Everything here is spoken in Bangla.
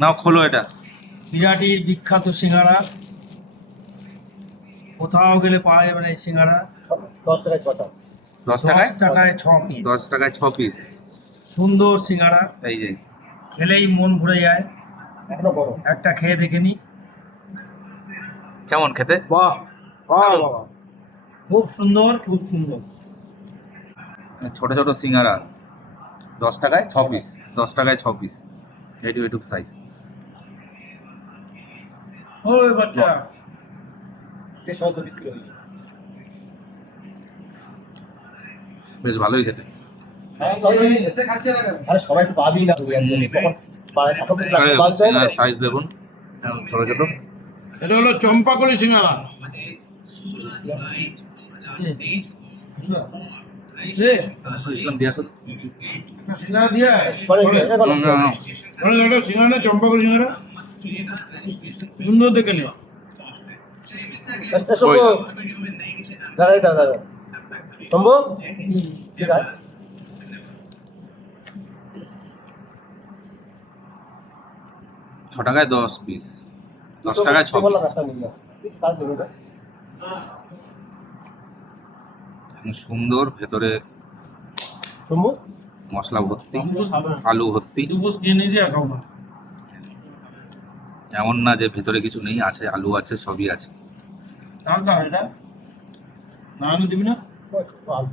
নাও খোলো এটা। বিরাটির বিখ্যাত সিঙ্গারা, কোথাও গেলে পাওয়া যাবে না এই সিঙ্গারা। 10 টাকায় কটা? 10 টাকায় 10 টাকায় 6 পিস। 10 টাকায় 6 পিস। সুন্দর সিঙ্গারা, এই যে খেলেই মন ভরে যায়। এখনো বড়। একটা খেয়ে দেখে নি। কেমন খেতে? বাহ বাহ বাহ, খুব সুন্দর, খুব সুন্দর। ছোট ছোট সিঙ্গারা 10 টাকায় 6 পিস। 10 টাকায় 6 পিস, এটুক সাইজ। ওই বাচ্চা, টেস্ট সব তো বিস্কুট হয়ে বেশ ভালোই খেতে। আরে সবাই তো পাবি না তুমি একদম কখন পায় এখন তো বাজ যায় না। সাইজ দেখুন, ছোট ছোট। এটা হলো চম্পাকলি সিঙ্গারা। ইসলাম দিয়া সব। সিঙ্গারা দিয়ে পরে এখন সিঙ্গারা, চম্পাকলি সিঙ্গারা সুন্দর দেখে নি। এসো ওই। দাঁড়াই দাঁড়াই সম্ভব ঠিক আছে 6 টাকায় 10 পিস, 10 টাকায় 6 পিস। সুন্দর, ভেতরে সম্ভব মশলা ভর্তি, আলু ভর্তি। দুপুর কিনে নিয়েছি আর খাবো না। এমন না যে ভেতরে কিছু নেই, আছে, আলু আছে, সবই আছে। কার এটা না দিবি না? আলু